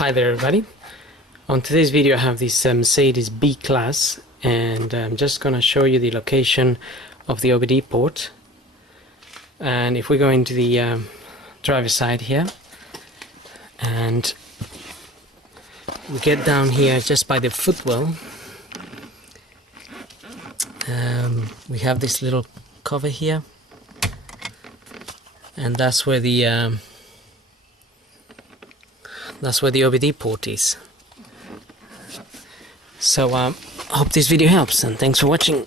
Hi there everybody. On today's video I have this Mercedes B-Class, and I'm just going to show you the location of the OBD port. And if we go into the driver's side here and we get down here just by the footwell, we have this little cover here, and that's where the OBD port is. So I hope this video helps, and thanks for watching.